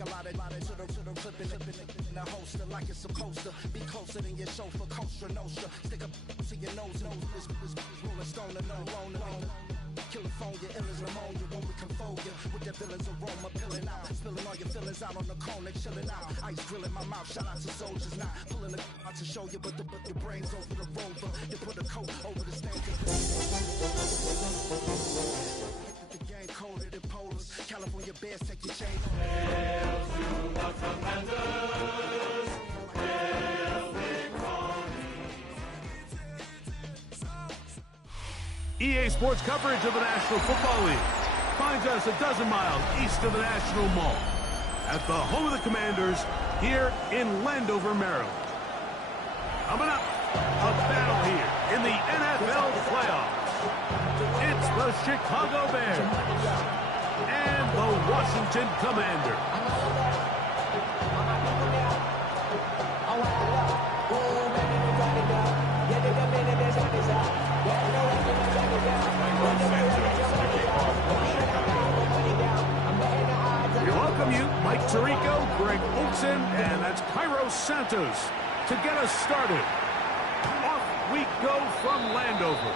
a lot of to the clipping in the holster like it's supposed to be closer than your chauffeur, Costa Nostra. Stick up to your nose, this rolling stone and no rolling. California, ill as pneumonia when we confold you with the villain's aroma, peeling out, spilling all your feelings out on the corner, chilling out. Ice grilling my mouth, shout out to soldiers, not pulling the out to show you, but your brains over the rover. You put a coat over the stand. The game coded in polars. California bears take your chain. Hail to the commanders. Hail the Commies. EA Sports coverage of the National Football League finds us a dozen miles east of the National Mall at the home of the Commanders here in Landover, Maryland. Coming up, a battle here in the NFL playoffs. It's the Chicago Bears and the Washington Commanders. We welcome you, Mike Tirico, Greg Olson, and that's Cairo Santos to get us started. Off we go from Landover.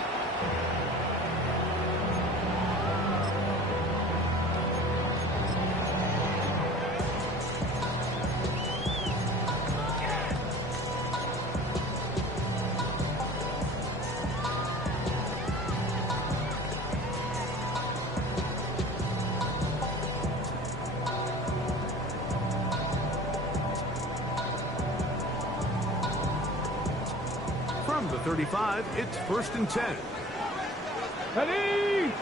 From the 35, it's 1st and 10. Ready!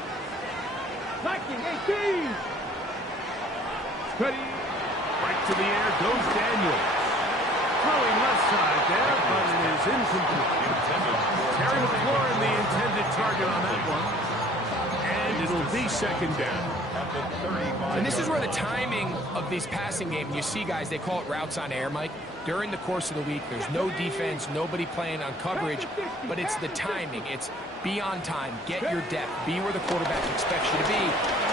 Blocking 18! Ready! Right to the air goes Daniel. Throwing left side there, but it is incomplete. Terry McLaurin, the intended target on that one. And it'll be 2nd down. And this is where the timing of these passing games, you see guys, they call it routes on air, Mike. During the course of the week, there's no defense, nobody playing on coverage, but it's the timing. It's be on time, get your depth, be where the quarterback expects you to be,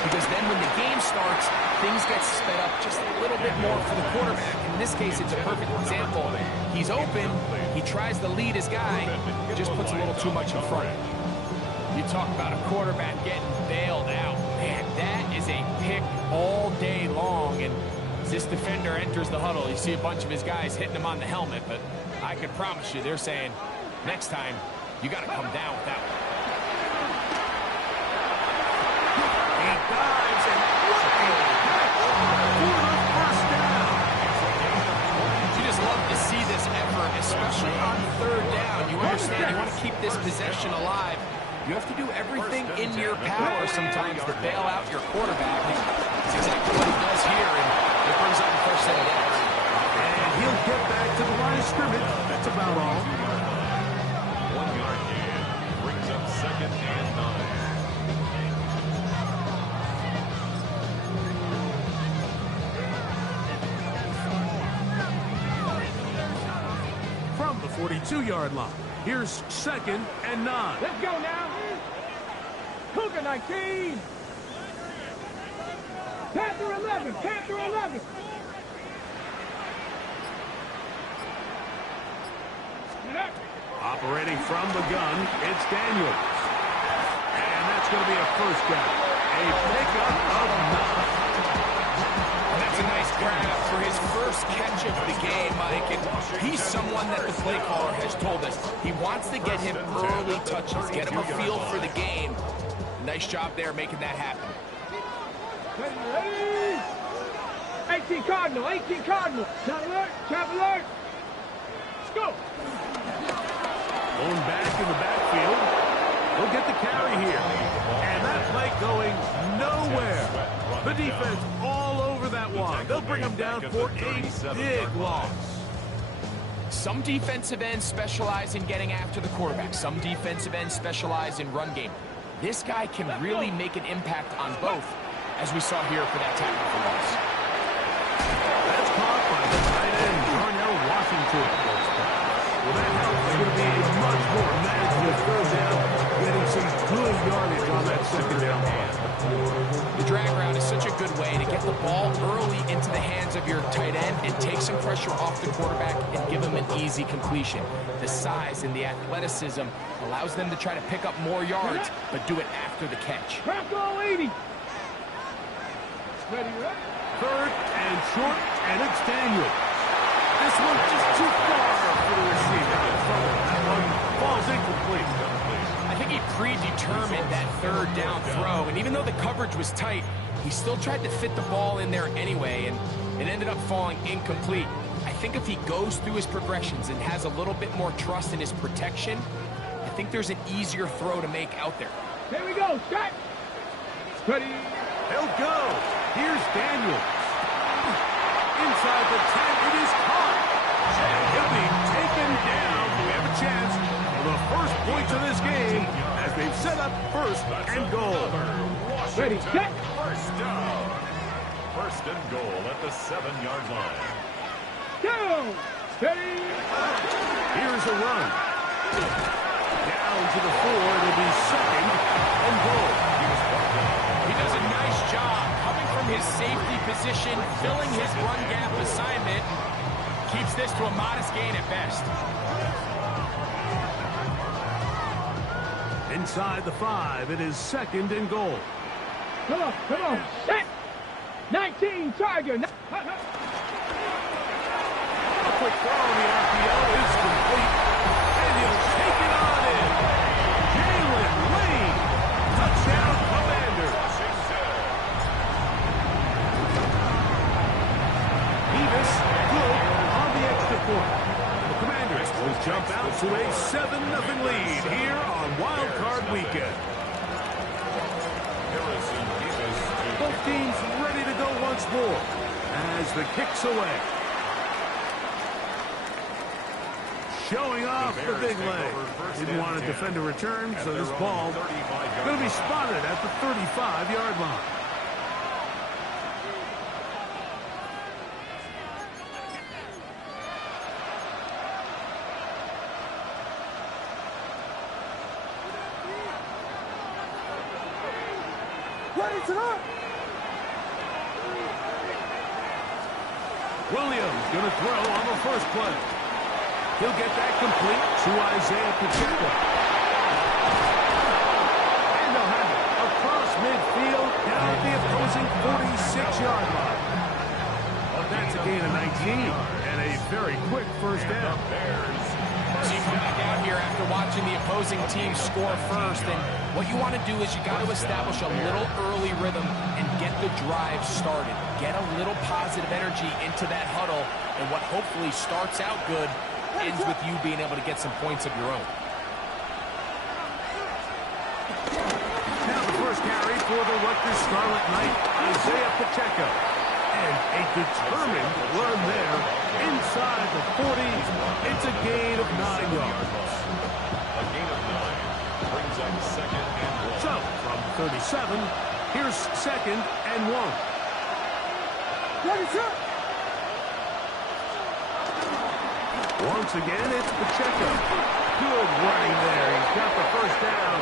because then when the game starts, things get sped up just a little bit more for the quarterback. In this case, it's a perfect example. He's open, he tries to lead his guy, just puts a little too much in front. You talk about a quarterback getting bailed out. Man, that is a pick all day long, and as this defender enters the huddle, you see a bunch of his guys hitting him on the helmet, but I can promise you they're saying, next time, you got to come down with that one. He dives and what a catch for the first down. You just love to see this effort, especially on 3rd down. You understand you want to keep this possession alive. You have to do everything in your power sometimes to bail out your quarterback. That's exactly what he does here, and it brings up the first set of downs. And he'll get back to the line of scrimmage. That's about all. 1 yard gain brings up 2nd and 9. From the 42-yard line, here's 2nd and 9. Let's go now! Cougar 19! Panther 11! Panther 11! Operating from the gun, it's Daniels. And that's going to be a 1st down. A pickup of 9. And that's a nice grab for his first catch of the game, Mike. And he's someone that the play caller has told us he wants to get him early touches, get him a feel for the game. Nice job there making that happen. 18 Cardinal, 18 Cardinal. Trap alert, trap alert. Let's go. Going back in the backfield. He'll get the carry here. And that play going nowhere. The defense all over that one. They'll bring him down for a big loss. Some defensive ends specialize in getting after the quarterback. Some defensive ends specialize in run game. This guy can really make an impact on both, as we saw here for that tackle for loss. That's caught by the tight end, Darnell Washington. Well, that help is going to be a much more manageable third down getting some good yardage on that second down play. The drag route is such a good way to get the ball early into the hands of your tight end and take some pressure off the quarterback and give him an easy completion. The size and the athleticism allows them to try to pick up more yards, but do it after the catch. Crack all 80. Ready, ready. Third and short, and it's Daniel. This one just too far for the receiver. That one falls incomplete. I think he predetermined that third down throw, and even though the coverage was tight, he still tried to fit the ball in there anyway, and it ended up falling incomplete. I think if he goes through his progressions and has a little bit more trust in his protection, I think there's an easier throw to make out there. Here we go, Scott. Ready. He'll go. Here's Daniels. Inside the 10, it is caught. And he'll be taken down. We have a chance for the first points of this game as they've set up first and goal. Ready, set. First down. First and goal at the 7-yard line. Go. Steady. Here's a run. Down to the 4. It'll be second and goal. He does a nice job coming from his safety position, filling his run gap assignment. Keeps this to a modest gain at best. Inside the 5, it is second and goal. Come on, set. 19, Tiger. A quick throw on the RPO is complete. And he'll take it on in. Jalen Lane. Touchdown, Commanders. Davis, good on the extra point. The Commanders will jump out to a 7-0 lead here on Wild Card Weekend. Both teams ready to go once more as the kick's away. Showing off the big leg. Didn't want to defend a return, so this ball going to be spotted at the 35-yard line. Williams going to throw on the first play. He'll get that complete to Isaiah Pacheco. And they'll have it across midfield down at the opposing 46-yard line. Well, that's a gain of 19 and a very quick first down. So you come back out here after watching the opposing team score first, and what you want to do is you got to establish a little early rhythm and get the drive started. Get a little positive energy into that huddle, and what hopefully starts out good ends with you being able to get some points of your own. Now the first carry for the Rutgers Scarlet Knight, Isaiah Pacheco. And a determined run there inside the 40. It's a gain of 9 yards. A gain of 9 brings up second and 1. So, from 37, here's second and 1. Once again, it's Pacheco. Good running there. He's got the first down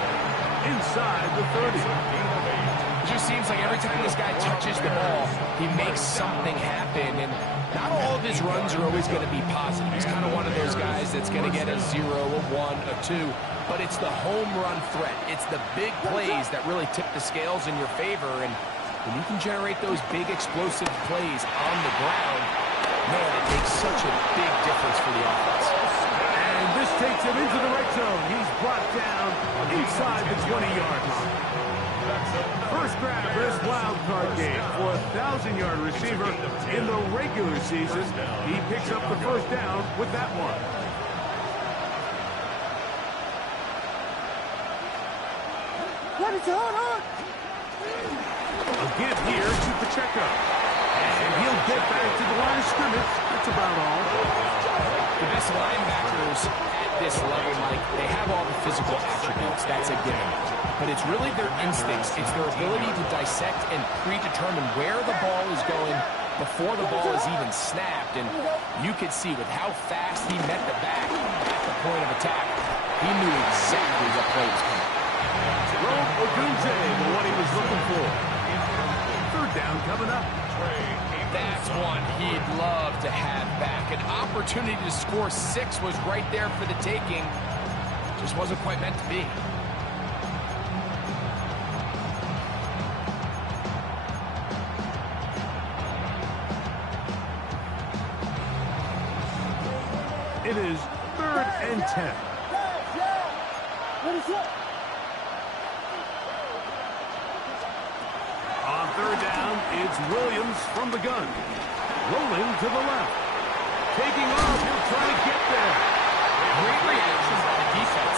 inside the 30. It just seems like every time this guy touches the ball, he makes something happen, and not all of his runs are always going to be positive. He's kind of one of those guys that's going to get a 0, a 1, a 2, but it's the home run threat. It's the big plays that really tip the scales in your favor, and when you can generate those big explosive plays on the ground, man, it makes such a big difference for the offense. And this takes him into the red zone. He's brought down inside the 20-yard line. First grab for this wild card game for a 1,000-yard receiver in the regular season. He picks up the first down with that one. A give here to Pacheco. And he'll get back to the line of scrimmage. That's about all. The best linebackers at this level, Mike, they have all the physical attributes. That's a given. But it's really their instincts. It's their ability to dissect and predetermine where the ball is going before the ball is even snapped. And you could see with how fast he met the back at the point of attack, he knew exactly what play was coming. drove Ogunje to what he was looking for. Third down coming up. That's one he'd love to have back. An opportunity to score 6 was right there for the taking. Just wasn't quite meant to be. It is 3rd and 10. On 3rd down, it's Williams from the gun. Rolling to the left. Taking off, he'll try to get there. Great reaction by the defense.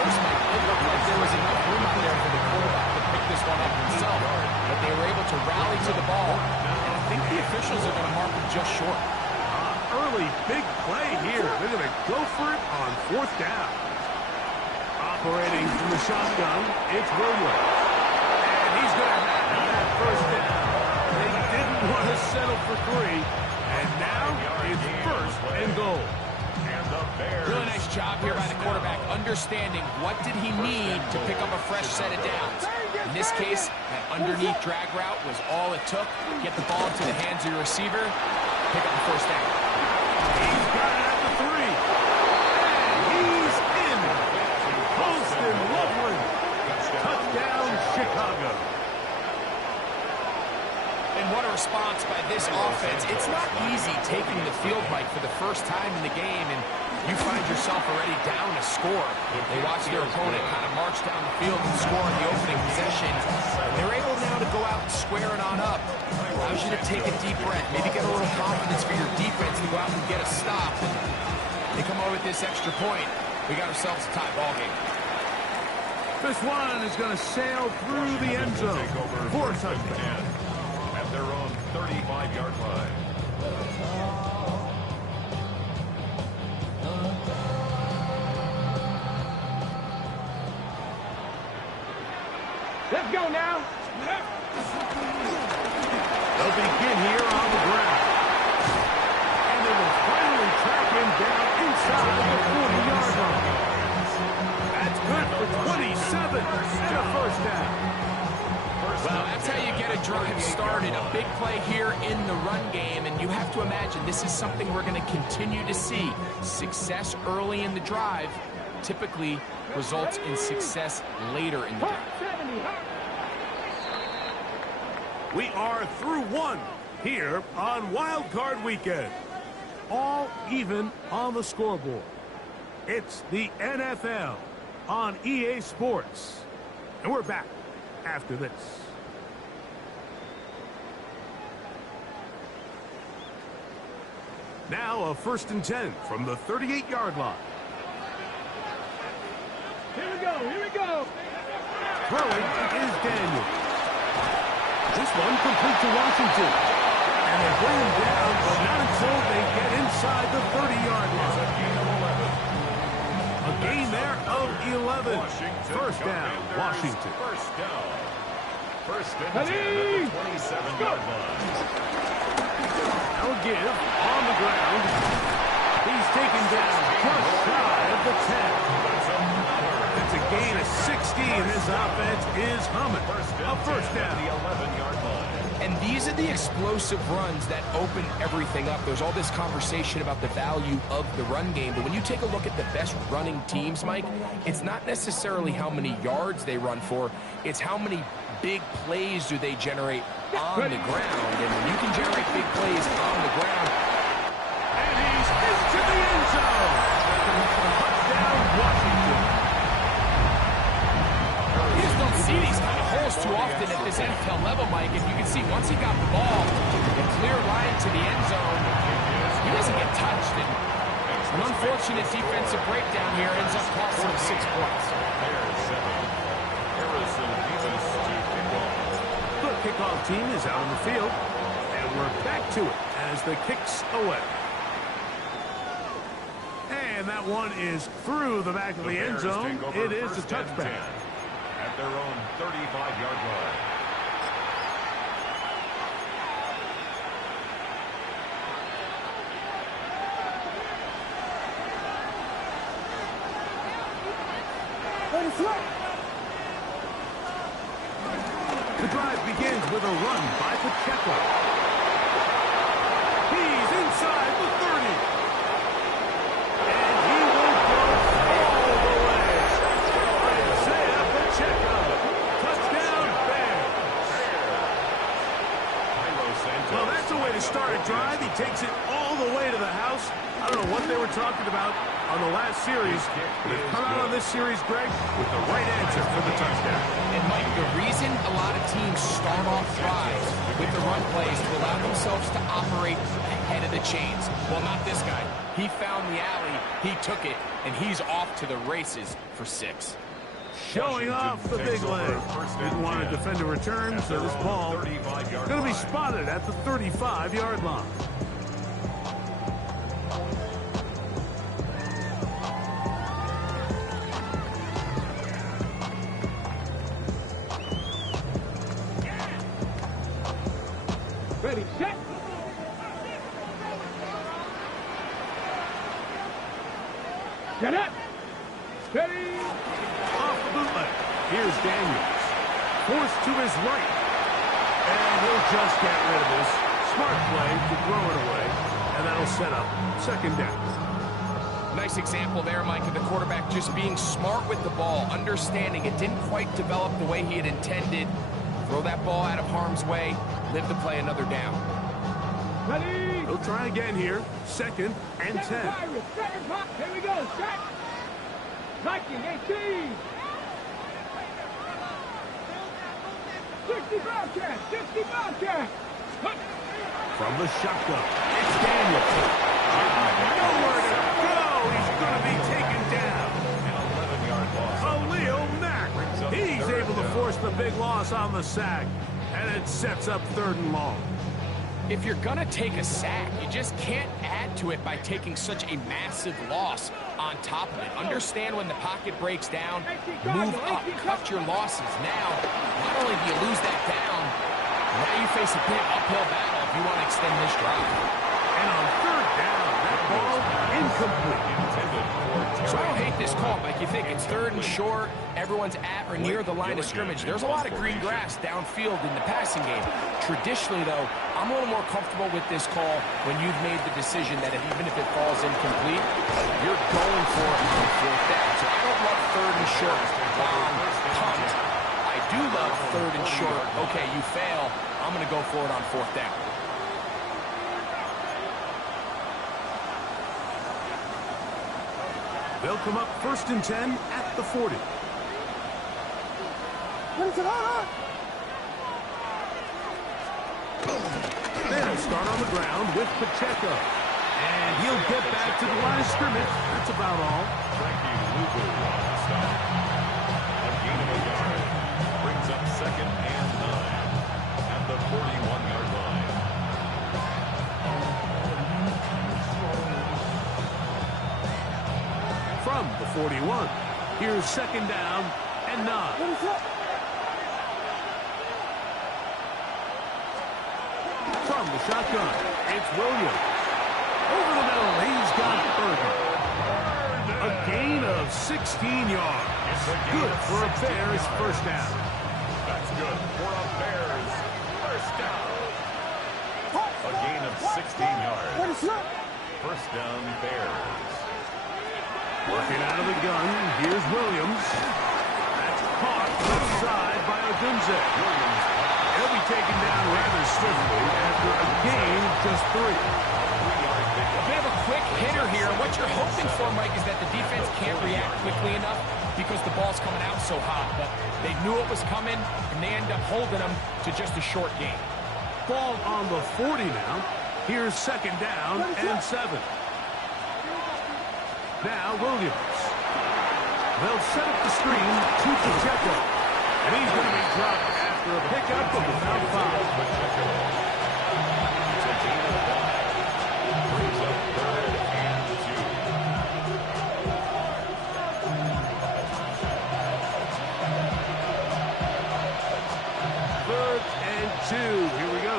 First, it looked like there was enough room out there for the quarterback to pick this one up himself, but they were able to rally to the ball, and I think the officials are going to mark him just short. Early big play here. They're going to go for it on 4th down. Operating from the shotgun, it's Williams. And he's going to have that 1st down. They didn't want to settle for 3. And now it's 1st and goal. Really nice job here by the quarterback, understanding what did he need to pick up a fresh set of downs. In this case, that underneath drag route was all it took. Get the ball to the hands of your receiver, pick up the 1st down. He's got it at the 3. And he's in. Holston Loveland. Touchdown, Chicago. And what a response by this offense. It's not easy taking the field, Mike, for the first time in the game, and you find yourself already down a score. They watch their opponent kind of march down the field and score in the opening possession. They're able now to go out and square it on up. Allows you to take a deep breath, maybe get a little confidence for your defense to go out and get a stop. And they come over with this extra point. We got ourselves a tie ball game. This one is going to sail through the end zone for a touchdown. At their own 35-yard line. Let's go now. They'll begin here on the ground. And they will finally track him down inside the 40-yard line. That's good for 27 to 1st down. Well, that's how you get a drive started. A big play here in the run game, and you have to imagine this is something we're going to continue to see. Success early in the drive typically results in success later in the drive. We are through 1 here on Wild Card Weekend. All even on the scoreboard. It's the NFL on EA Sports. And we're back after this. Now a 1st and 10 from the 38-yard line. Here we go, here we go. Throwing is Daniel. This one complete to Washington. And they bring him down, but not until they get inside the 30-yard line. A gain there of 11. 1st down, Washington. 1st down. 1st and 10 at the 27-yard line. Now a give on the ground. He's taken down just shy of the 10. That's a gain of 16. This offense is humming. A 1st down. The 11-yard line. And these are the explosive runs that open everything up. There's all this conversation about the value of the run game, but when you take a look at the best running teams, Mike, it's not necessarily how many yards they run for, it's how many big plays do they generate on the ground. And when you can generate big plays on the ground. And he's into the end zone. Touchdown, Washington. You just don't see these kind of holes too often at this NFL level, Mike. And you can see once he got the ball, the clear line to the end zone, he doesn't get touched. And an unfortunate defensive breakdown here ends up costing him 6 points. The kickoff team is out on the field, and we're back to it as the kick's away. And that one is through the back of the end zone. It is a touchback. At their own 35-yard line. Pacheco. He's inside the 30. And he will go all the way. Isaiah Pacheco. Touchdown, Bears. Well, that's a way to start a drive. He takes it all the way to the house. I don't know what they were talking about on the last series. They've come out on this series, Greg, with the right answer for the touchdown. And, Mike, the reason a lot of teams start off drives with the run plays to allow themselves to operate ahead of the chains. Well, not this guy. He found the alley, he took it, and he's off to the races for 6. Showing off the big leg. Didn't want to defend a return, so this ball going to be spotted at the 35-yard line. Ready, set. Get up. Steady. Off the bootleg. Here's Daniels. Forced to his right. And he'll just get rid of this. Smart play to throw it away. And that'll set up second down. Nice example there, Mike, of the quarterback just being smart with the ball, understanding it didn't quite develop the way he had intended. Throw that ball out of harm's way, live to play another down. Ready. He'll try again here. Second and 10. Second pop. Here we go. Set. Viking 18. 60 Bobcat. 60 Bobcat. From the shotgun, it's Daniels. Nowhere to go. He's going to be taken down. An 11-yard loss. Khalil Mack. He's able to force the big loss on the sack. And it sets up 3rd and long. If you're going to take a sack, you just can't add to it by taking such a massive loss on top of it. Understand when the pocket breaks down, move up, cut your losses. Now, not only do you lose that down, now you face a big uphill battle if you want to extend this drive. And on 3rd down, that ball incomplete. So I don't hate this call, Mike. You think it's 3rd and short, everyone's at or near the line of scrimmage. There's a lot of green grass downfield in the passing game. Traditionally, though, I'm a little more comfortable with this call when you've made the decision that even if it falls incomplete, you're going for it on 4th down. So I don't love 3rd and short. Punt. I do love 3rd and short. Okay, you fail. I'm going to go for it on 4th down. They'll come up 1st and 10 at the 40. They'll start on the ground with Pacheco. And he'll get back to the line of scrimmage. That's about all. A gain of a yard. Brings up 2nd and 9 at the 41-yard line. From the 41, here's 2nd down and 9. From the shotgun, it's Williams. Over the middle, he's got Bergen. A gain of 16 yards. Good for a Bears 1st down. That's good for a Bears 1st down. A gain of 16 yards. 1st down, Bears. Working out of the gun, here's Williams. That's caught left side by Odunze. He'll be taken down rather swiftly after a gain of just 3. A bit of a quick hitter here. What you're hoping for, Mike, is that the defense can't react quickly enough because the ball's coming out so hot. But they knew it was coming, and they end up holding them to just a short gain. Ball on the 40 now. Here's 2nd down and 7. Now Williams. They'll set up the screen to Pacheco. And he's going to be dropped after a pickup of about 5. It's a gain of 5. Brings up 3rd and 2. 3rd and 2. Here we go.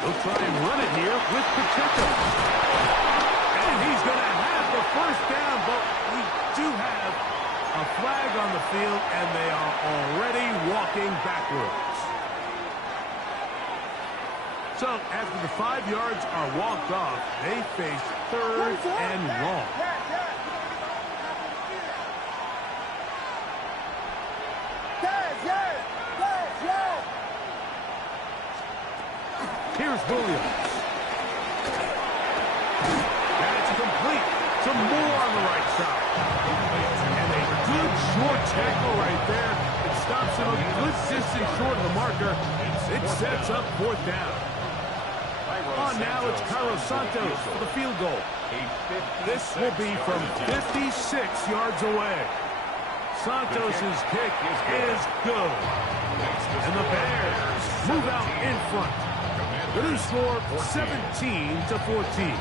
They'll try and run it here with Pacheco. And he's going to have the 1st down, but we do have A flag on the field, and they are already walking backwards. So, after the 5 yards are walked off, they face 3rd and long. Here's Williams. And it's complete. Some more on the right side. And a good short tackle right there. It stops him a good distance short of the marker. It sets up 4th down. On now, it's Carlos Santos for the field goal. This will be from 56 yards away. Santos's kick is good. And the Bears move out in front. The new score, 17-14.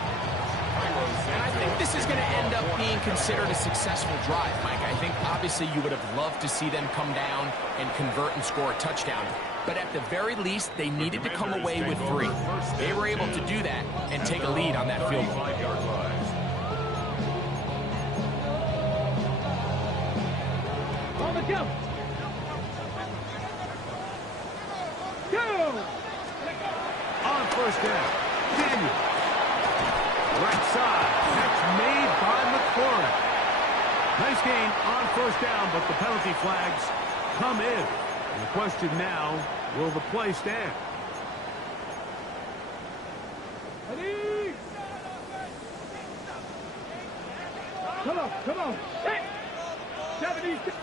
And I think this is going to end up being considered a successful drive, Mike. I think obviously you would have loved to see them come down and convert and score a touchdown. But at the very least, they needed to come away with 3. They were able to do that and take a lead on that field goal. On the jump. Go! On 1st down, Daniel. Right side, that's made by McLaurin. Nice gain on 1st down, but the penalty flags come in. And the question now, will the play stand? Ready? Come on. Hey! 76.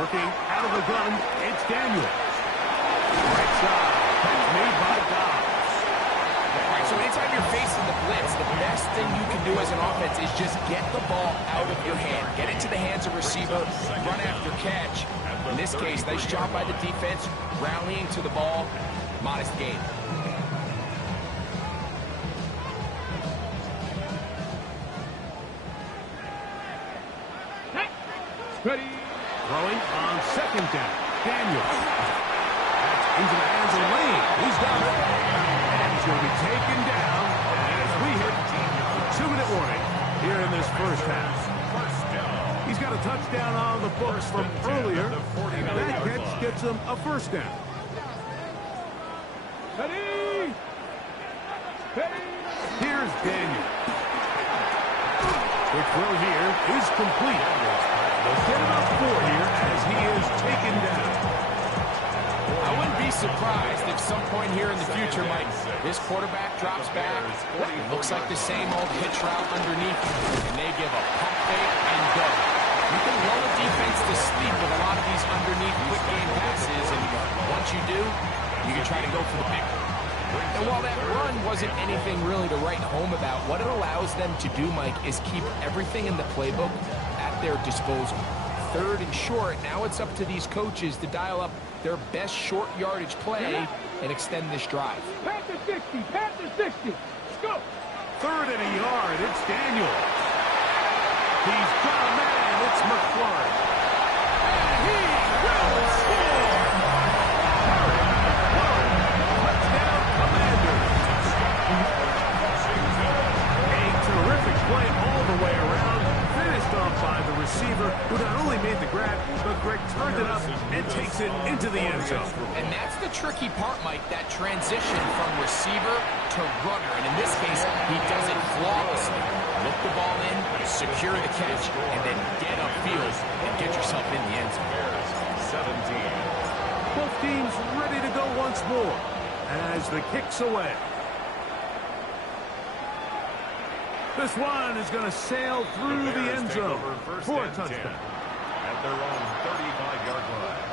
Working out of the gun, it's Daniel. Right side, that's made by Dobbs. So anytime you're facing the blitz, the best thing you can do as an offense is just get the ball out of your hand. Get it to the hands of receiver, run after catch. In this case, nice job by the defense, rallying to the ball. Modest gain. Ready? Throwing on 2nd down, Daniel. That's into the hands of Lane. He's got it. And he's going to be taken down as we hit a 2-minute warning here in this 1st half. He's got a touchdown on the books from earlier, and that catch gets him a 1st down. Ready? Here's Daniel. Quick throw here is complete. They'll get about 4 here as he is taken down. I wouldn't be surprised if some point here in the future, Mike, this quarterback drops back. It looks like the same old hitch route underneath, and they give a pump fake and go. You can lull a defense to sleep with a lot of these underneath quick game passes, and once you do, you can try to go for the big one. And while that run wasn't anything really to write home about, what it allows them to do, Mike, is keep everything in the playbook at their disposal. 3rd and short, now it's up to these coaches to dial up their best short yardage play and extend this drive. Pass to 60. Let's go. 3rd and a yard, it's Daniel. He's got a man, it's McLaurin. And he will score! Touchdown, Commanders. A terrific play all the way around. Finished off by the receiver, who not only made the grab, but Greg turned it up and takes it into the end zone. And that's the tricky part, Mike, that transition from receiver to runner. And in this case, he does it flawlessly. Look the ball in, secure the catch, and then get upfield and get yourself in the end zone. 17. Both teams ready to go once more as the kick's away. This one is going to sail through the end zone for a touchdown. At their own 35-yard line.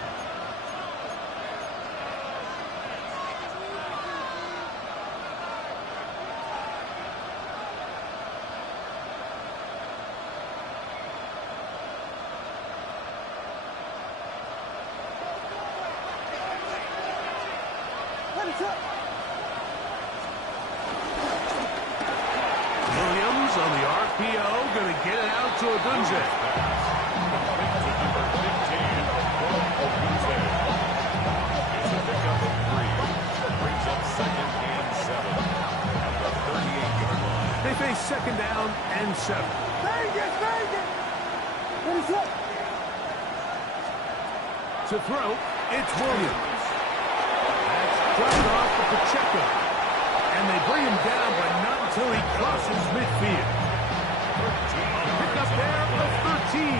Williams on the RPO, going to get it out to Odunze. It's a pickup of 3. Brings up 2nd and 7 at the 38-yard line. They face 2nd down and 7. To throw, it's Williams. That's dropped off to Pacheco. And they bring him down, but not until he crosses midfield. Pick up there of 13.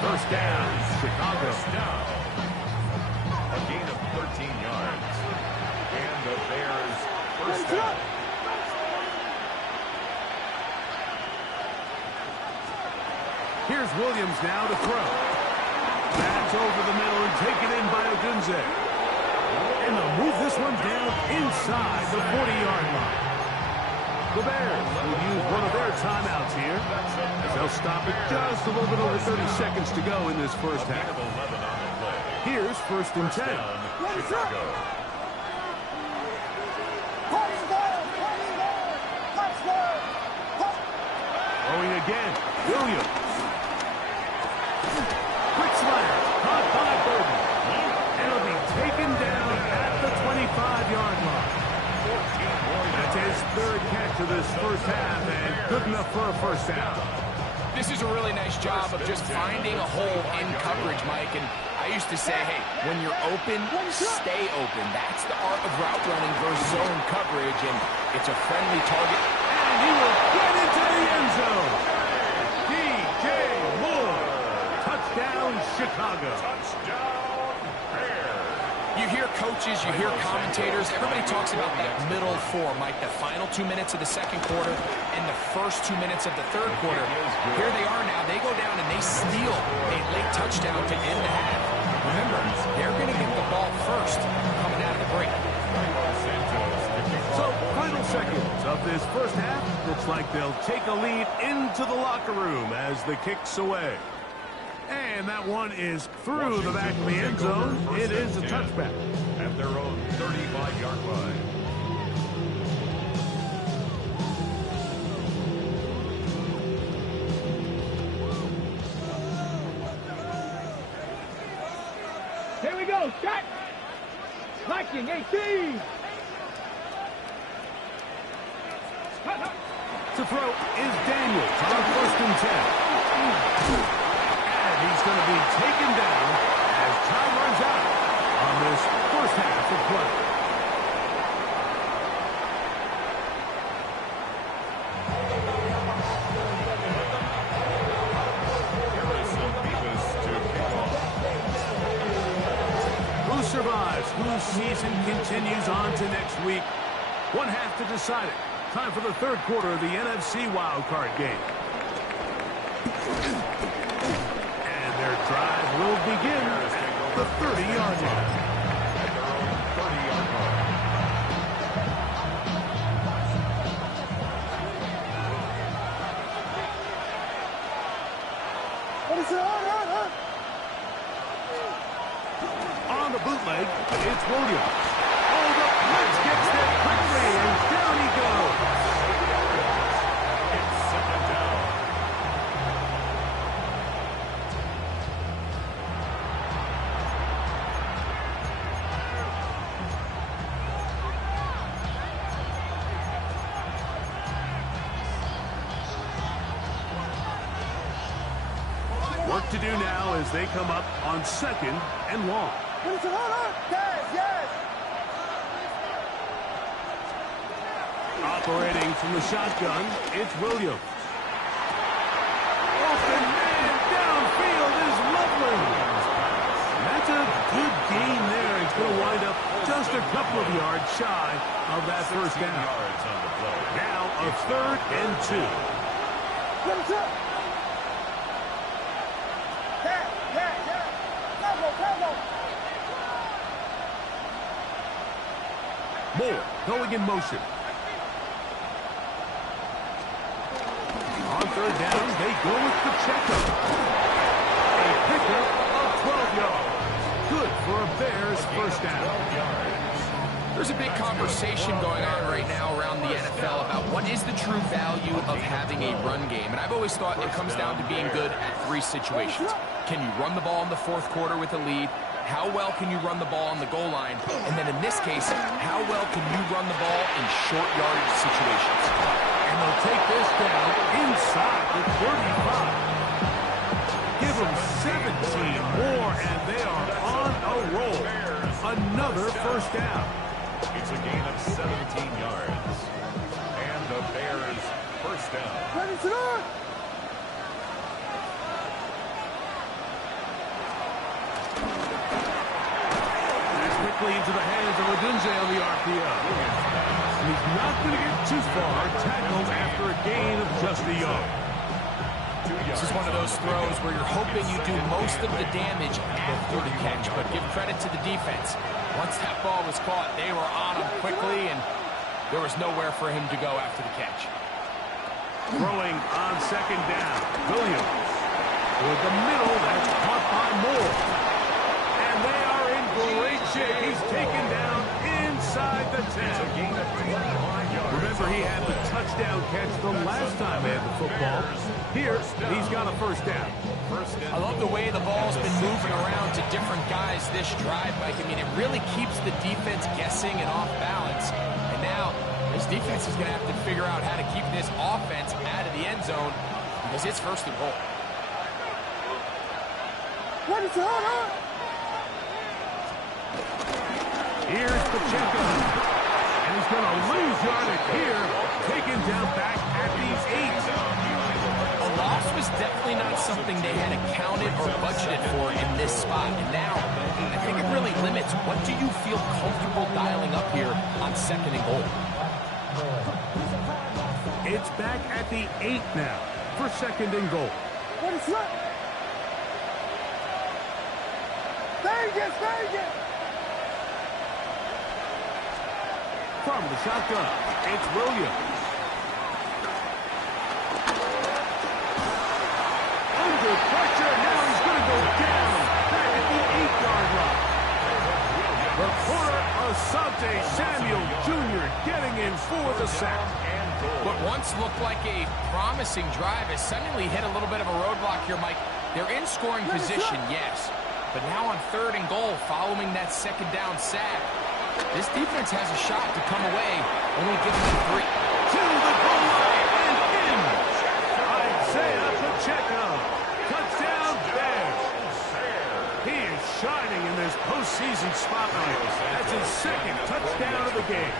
First down, Chicago. A gain of 13 yards. And the Bears first down. Here's Williams now to throw. That's over the middle and taken in by Odunze. And they'll move this one down inside the 40-yard line. The Bears will use one of their timeouts here, as they'll stop it just a little bit over 30 seconds to go in this first half. Here's 1st and 10. Chicago. Throwing again, Williams. Quick slant, caught by Burton. And it'll be taken down at the 25-yard line. That's his 3rd catch of this first half, and good enough for a first down. This is a really nice job of just finding a hole in coverage, Mike. And I used to say, hey, when you're open, stay open. That's the art of route running versus zone coverage, and it's a friendly target. And he will get into the end zone. DJ Moore. Touchdown, Chicago. Touchdown, Bears. You hear coaches, you hear commentators, everybody talks about that middle four, Mike, the final 2 minutes of the second quarter and the first 2 minutes of the third quarter. Here they are now. They go down and they steal a late touchdown to end the half. Remember, they're going to get the ball first coming out of the break. So, final seconds of this first half. Looks like they'll take a lead into the locker room as the kick's away. And that one is through the back of the end zone. It is a touchback. At their own 35-yard line. Here we go, shot! Liking 18! To throw is Daniels on 1st and 10. And he's going to be taken down as time runs out on this first half of play. Who survives? Whose season continues on to next week? One half to decide it. Time for the third quarter of the NFC wildcard game. And their drive will begin at the 30-yard line. At their own 30-yard line. On the bootleg, it's Williams. Oh, the blitz gets there quickly, and down he goes. It's 2nd down. Work to do now as they come up on 2nd and long. Operating from the shotgun, it's Williams. Open man downfield is lovely. And that's a good gain there. It's going to wind up just a couple of yards shy of that first down. Yards on the play. Now a 3rd and 2. Moore going in motion. On 3rd down, they go with Pacheco. A pickup of 12 yards. Good for a Bears first down. There's a big conversation going on right now around the NFL about what is the true value of having a run game. And I've always thought it comes down to being good at 3 situations. Can you run the ball in the 4th quarter with a lead? How well can you run the ball on the goal line? And then in this case, how well can you run the ball in short yardage situations? And they'll take this down inside the 35. Give them 17 more, and they are on a another first down. It's a gain of 17 yards. And the Bears first down. That's quickly into the hands of Odunze on the RPO. He's not going to get too far, tackled after a gain of just a yard. This is one of those throws where you're hoping you do most of the damage after the catch, but give credit to the defense. Once that ball was caught, they were on him quickly, and there was nowhere for him to go after the catch. Throwing on second down, Williams. Toward the middle, that's caught by Moore. And they are in great shape. He's taken down inside the 10. Remember, he had the touchdown catch the last time they had the football. Here, he's got a first down. I love the way the ball's been moving around to different guys this drive, Mike. I mean, it really keeps the defense guessing and off balance. And now, this defense is going to have to figure out how to keep this offense out of the end zone because it's first and goal. What is going on? Here's Pacheco. And he's going to lose yardage here. Taken down back at the 8. A loss was definitely not something they had accounted or budgeted for in this spot. And now, I think it really limits what do you feel comfortable dialing up here on second and goal. It's back at the 8 now for second and goal. What is that? Vegas! From the shotgun, it's Williams. Under pressure, now he's going to go down back at the 8-yard line. The corner, Asante Samuel Jr. getting in for the sack. What once looked like a promising drive has suddenly hit a little bit of a roadblock here, Mike. They're in scoring position, yes. But now on third and goal, following that second down sack, this defense has a shot to come away, only giving them 3. To the goal line and in. Isaiah Pacheco. Touchdown Bears. He is shining in this postseason spotlight. That's his second touchdown of the game.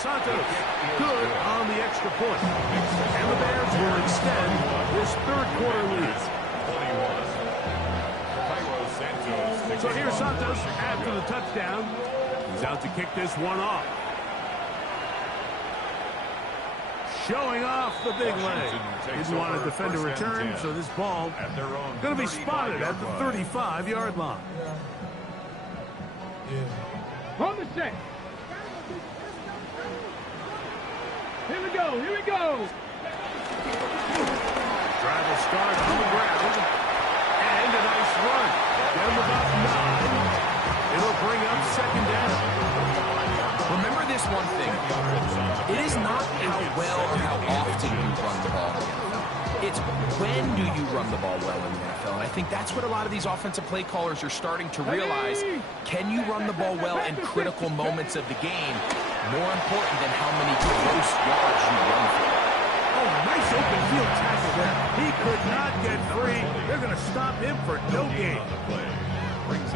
Santos good on the extra point. And the Bears will extend this third quarter lead. So here's Santos after the touchdown. He's out to kick this one off. Showing off the big leg. Didn't want to defend a return, so this ball going to be spotted at the 35-yard line. On the set. Here we go. Drive will start on the ground. And a nice run. Down about 9. It'll bring up second down. Remember this one thing. It is not how well or how often you run the ball in the NFL. It's when do you run the ball well in the NFL. And I think that's what a lot of these offensive play callers are starting to realize. Can you run the ball well in critical moments of the game? More important than how many gross yards you run for. Oh, nice open field tackle there. He could not get free. They're going to stop him for no gain.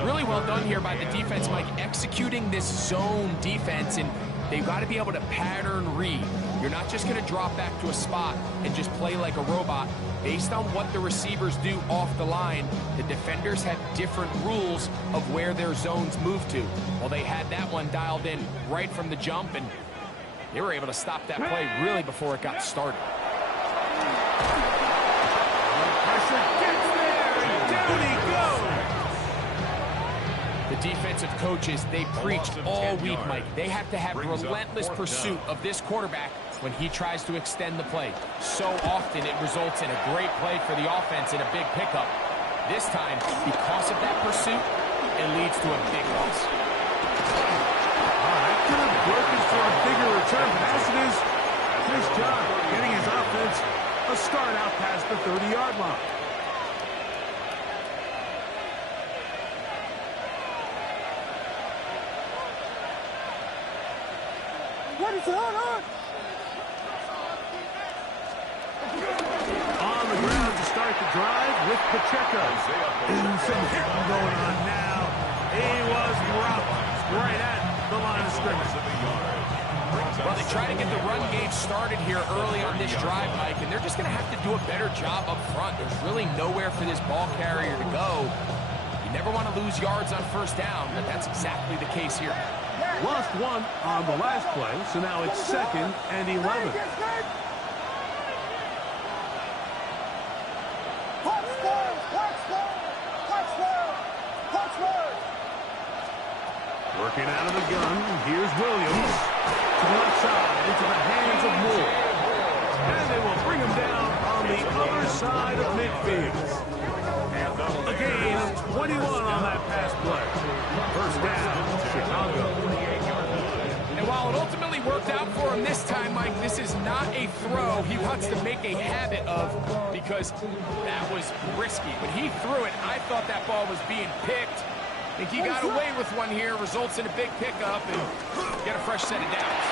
Really well done here by the defense, Mike, executing this zone defense, and they've got to be able to pattern read. You're not just going to drop back to a spot and just play like a robot. Based on what the receivers do off the line, the defenders have different rules of where their zones move to. Well, they had that one dialed in right from the jump, and they were able to stop that play really before it got started. Pressure gets there, and down he goes. The defensive coaches, they preach all week, Mike. They have to have relentless pursuit of this quarterback when he tries to extend the play. So often it results in a great play for the offense and a big pickup. This time, because of that pursuit, it leads to a big loss. That could have broken for a bigger return, but as it is, nice job getting his offense a start out past the 30-yard line. What is going on? On the ground to start the drive with Pacheco. Ooh, some hitting going on now. He was rocked right at the line of scrimmage. Well, they try to get the run game started here early on this drive, Mike, and they're just going to have to do a better job up front. There's really nowhere for this ball carrier to go. You never want to lose yards on first down, but that's exactly the case here. Lost one on the last play, so now it's 2nd and 11. Working out of the gun, here's Williams. To the left side, into the hands of Moore. And they will bring him down on the other side of midfield. A gain of 21 on that pass play. First down, Chicago. And while it ultimately worked out for him this time, Mike, this is not a throw he wants to make a habit of because that was risky. When he threw it, I thought that ball was being picked. I think he got away with one here, results in a big pickup, and get a fresh set of downs.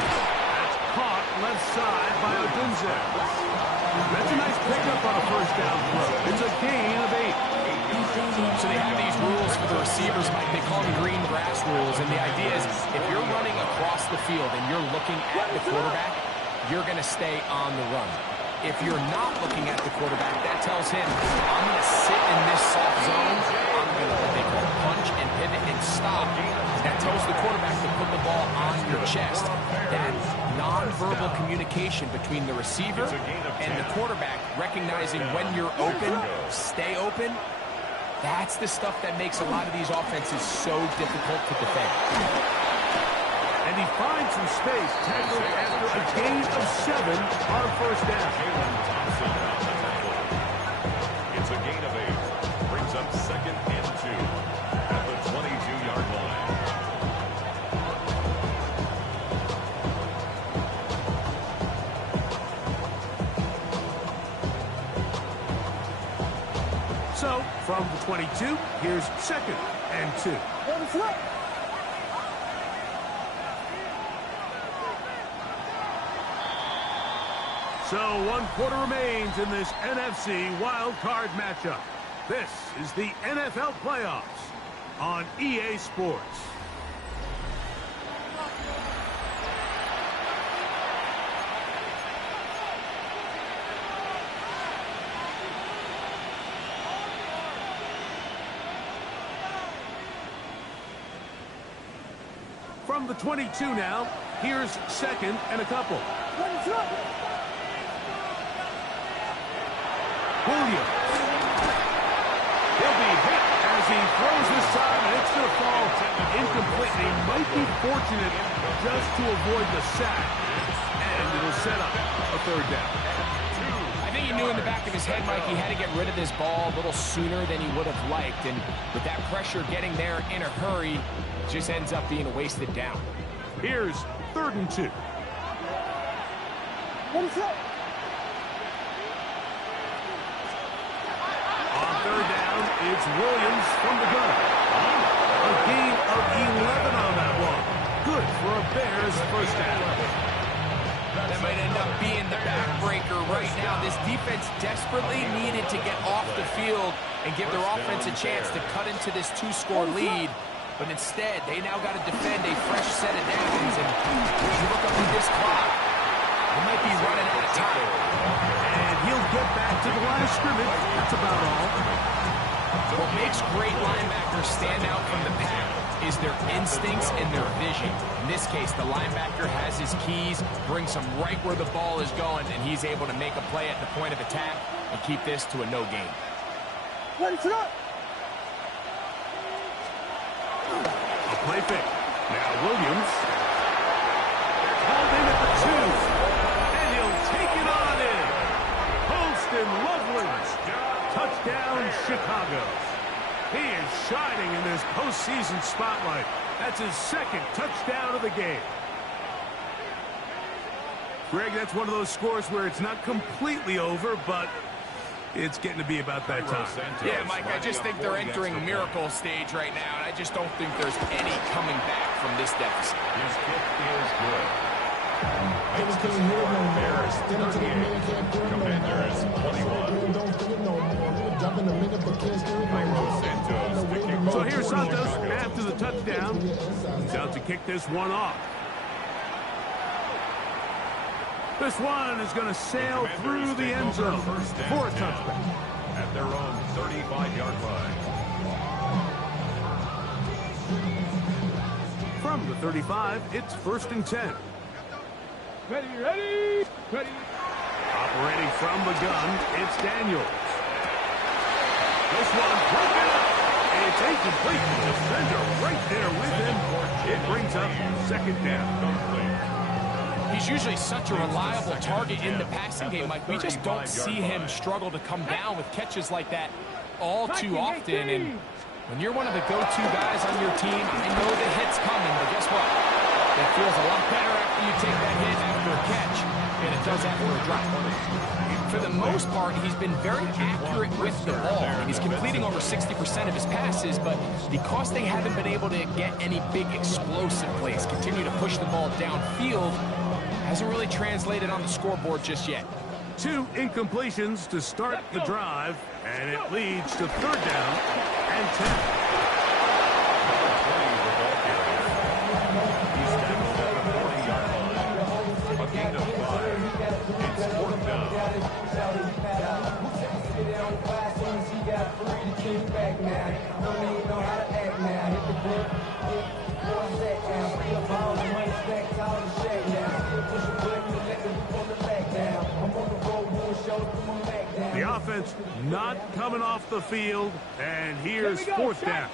That's caught left side by Odunze. That's a nice pickup on a first down throw. It's a gain of 8. So they have these rules for the receivers, Mike. They call them green grass rules, and the idea is if you're running across the field and you're looking at the quarterback, you're going to stay on the run. If you're not looking at the quarterback, that tells him, I'm going to sit in this soft zone. I'm going to what they call punch and pivot and stop. That tells the quarterback to put the ball on your chest. That nonverbal communication between the receiver and the quarterback, recognizing when you're open, stay open, that's the stuff that makes a lot of these offenses so difficult to defend. And he finds some space, tackled after a gain of 7 on first down. It's a gain of 8. Brings up 2nd and 2 at the 22-yard line. So, from the 22, here's 2nd and 2. So 1 quarter remains in this NFC wildcard matchup. This is the NFL playoffs on EA Sports. From the 22 now, here's 2nd and a couple. Williams. He'll be hit as he throws this time, and it's going to fall incomplete. He might be fortunate just to avoid the sack, and it'll set up a 3rd down. I think he knew in the back of his head, Mike, he had to get rid of this ball a little sooner than he would have liked, and with that pressure getting there in a hurry, it just ends up being a wasted down. Here's 3rd and 2. What is that? On 3rd down, it's Williams from the gun. A gain of 11 on that one. Good for a Bears first down. That might end up being the backbreaker right now. This defense desperately needed to get off the field and give their offense a chance to cut into this 2-score lead. But instead, they now got to defend a fresh set of downs. And if you look up at this clock, they might be running out of time. And he'll get back to the line of scrimmage. That's about all. What makes great linebackers stand out from the pack is their instincts and their vision. In this case, the linebacker has his keys, brings him right where the ball is going, and he's able to make a play at the point of attack and keep this to a no gain. A play fake. Now Williams. Called in at the 2. And he'll take it on in. Holston Loveland. Touchdown, Chicago. He is shining in this postseason spotlight. That's his 2nd touchdown of the game. Greg, that's one of those scores where it's not completely over, but it's getting to be about that time. Yeah, Mike, I just think they're entering miracle stage right now, and I just don't think there's any coming back from this deficit. His kick is good. Bears 38, Commanders 21. So here's Santos after the touchdown. He's out to kick this one off. This one is going to sail through the end zone for a touchback. At their own 35-yard line. From the 35, it's 1st and 10. Ready. Operating from the gun, it's Daniels. This one broken up. It's incomplete. Defender right there with him. It brings up 2nd down. He's usually such a reliable target in the passing game, Mike. We just don't see him struggle to come down with catches like that all too often. And when you're one of the go-to guys on your team, I know the hit's coming, but guess what? It feels a lot better after you take that hit after a catch than it does after a drop. For the most part, he's been very accurate with the ball. I mean, he's completing over 60% of his passes, but because they haven't been able to get any big explosive plays, continue to push the ball downfield, hasn't really translated on the scoreboard just yet. 2 incompletions to start the drive, and it leads to 3rd down and 10. He's tackled at the 40-yard line. A gain of 5. It's 4th down. The offense not coming off the field, and here's 4th down.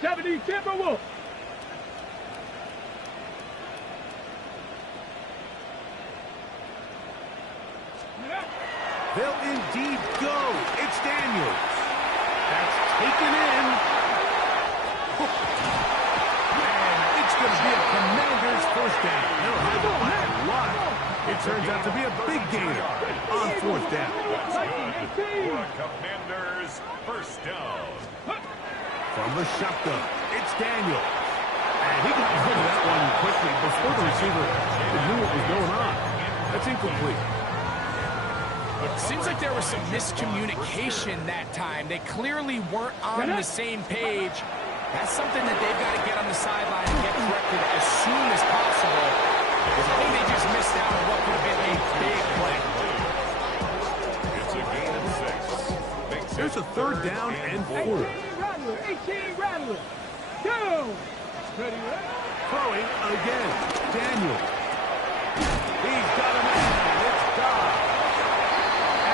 70 Timberwolves. They'll indeed go. It's Daniels. That's taken in. And it's going to be a Commanders 1st down. They'll have it by a lot. It turns out to be a big gainer on 4th down. That's good for a Commanders 1st down. From the shotgun, it's Daniels. And he got rid of that one quickly before the receiver knew what was going on. That's incomplete. Seems like there was some miscommunication that time. They clearly weren't on the same page. That's something that they've got to get on the sideline and get corrected as soon as possible. Because I think they just missed out on what could have been a big play. It's a gain of 6. There's a 3rd down and 4. 18 Rattler. Go. Ready. Throwing again. Daniel. He's got a man. It's God.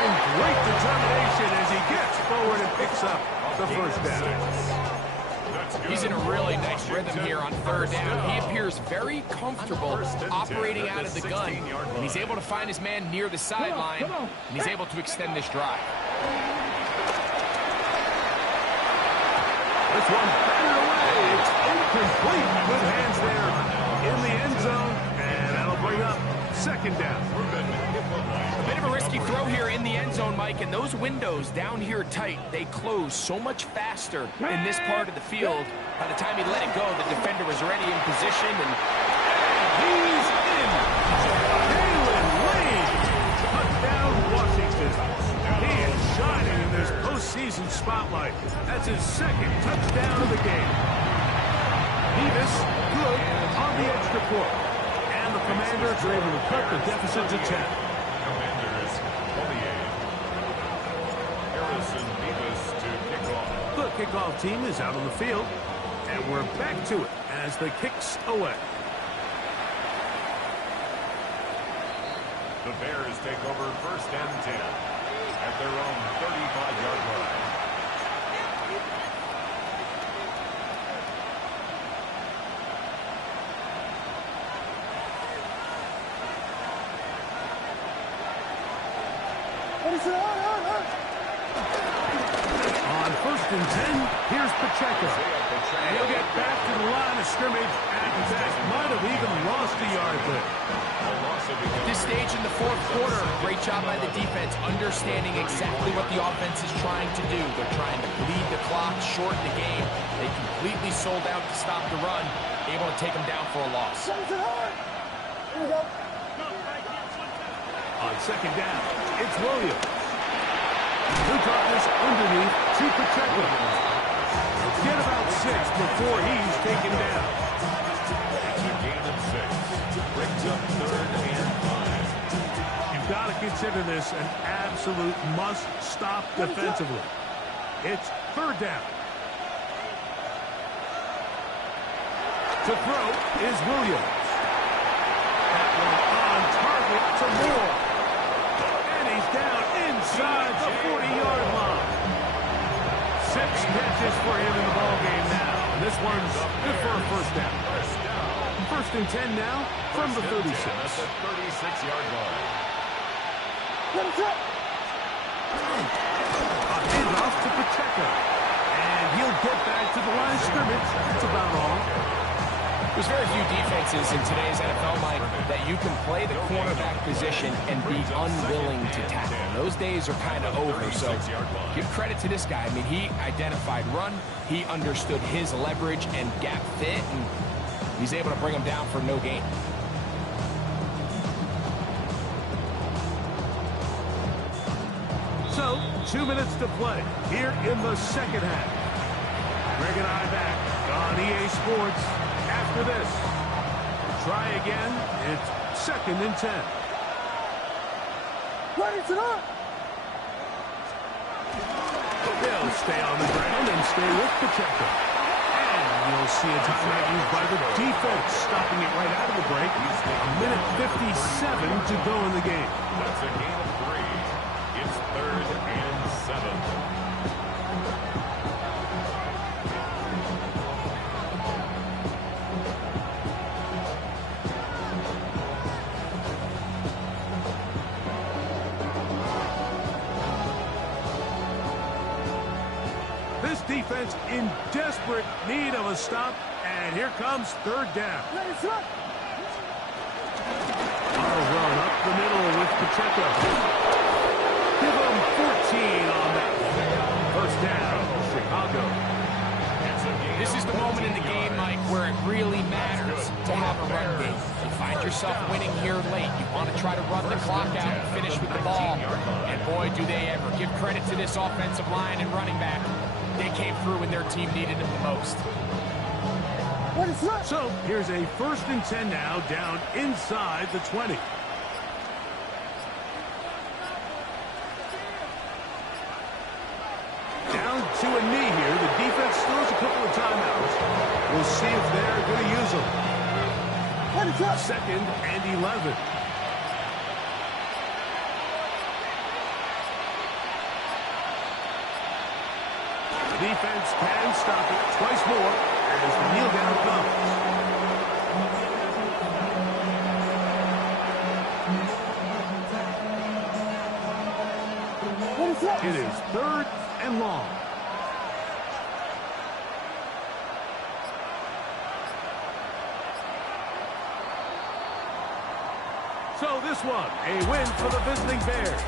And great determination as he gets forward and picks up the 1st down. He's in a really nice rhythm here on 3rd down. He appears very comfortable operating out of the gun. And he's able to find his man near the sideline. And he's able to extend this drive. This one batted away. It's incomplete. Good hands there in the end zone. And that'll bring up 2nd down. A bit of a risky throw here in the end zone, Mike, and those windows down here tight, they close so much faster in this part of the field. By the time he let it go, the defender was already in position, and he's in. Jalen Lane. Touchdown, Washington. He is shining in this postseason spotlight. That's his 2nd touchdown of the game. Davis good on the extra point. And the Commanders are able to cut the deficit to 10. Commanders 28. Harrison Davis to kick off. The kickoff team is out on the field, and we're back to it as the kicks away. The Bears take over 1st and 10 at their own 35-yard line. On 1st and 10, here's Pacheco. And he'll get back to the line of scrimmage, and that might have even lost a yard there. at this stage in the 4th quarter, great job by the defense, understanding exactly what the offense is trying to do. They're trying to bleed the clock, shorten the game. They completely sold out to stop the run, able to take them down for a loss. On 2nd down, it's Williams. Who got this underneath to Pacheco. Get about 6 before he's taken down. It's a gain of 6. Brings up 3rd and 5. You've got to consider this an absolute must-stop defensively. It's 3rd down. To throw is Williams. That one on target to Moore. And he's down inside the 40-yard line. 6 catches for him in the ballgame now. And this one's good for a 1st down. 1st and 10 now from the 36. That's the 36-yard line. A handoff to Pacheco. And he'll get back to the line of scrimmage. That's about all. There's very few defenses in today's NFL, Mike, that you can play the cornerback position and be unwilling to tackle. Those days are kind of over, so give credit to this guy. I mean, he identified run, he understood his leverage and gap fit, and he's able to bring him down for no gain. So, 2 minutes to play here in the 2nd half. Greg and I back on EA Sports. After this, try again. It's 2nd and 10. They'll stay on the ground and stay with Pacheco. And you'll see a timeout used by the defense, stopping it right out of the break. A minute 57 to go in the game. That's a gain of 3. It's 3rd and 7. Defense in desperate need of a stop, and here comes 3rd down. Auto run up the middle with Pacheco. Give him 14 on that. 1st down, Chicago. This is the moment in the game, Mike, where it really matters to have a run game. You find yourself winning here late. You want to try to run the clock out and finish with the ball. And boy, do they ever. Give credit to this offensive line and running back. They came through when their team needed them the most. So here's a 1st and 10 now, down inside the 20. Down to a knee here. The defense still has a couple of timeouts. We'll see if they're going to use them. 2nd and 11. Defense can stop it twice more as the kneel down comes. It is 3rd and long. So this one, a win for the visiting Bears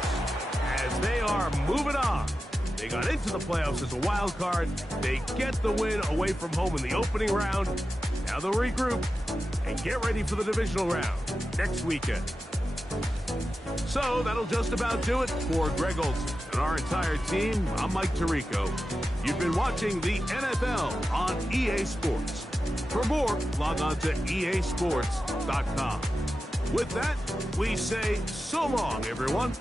as they are moving on. They got into the playoffs as a wild card. They get the win away from home in the opening round. Now they'll regroup and get ready for the divisional round next weekend. So that'll just about do it for Greg Olson and our entire team. I'm Mike Tirico. You've been watching the NFL on EA Sports. For more, log on to easports.com. With that, we say so long, everyone.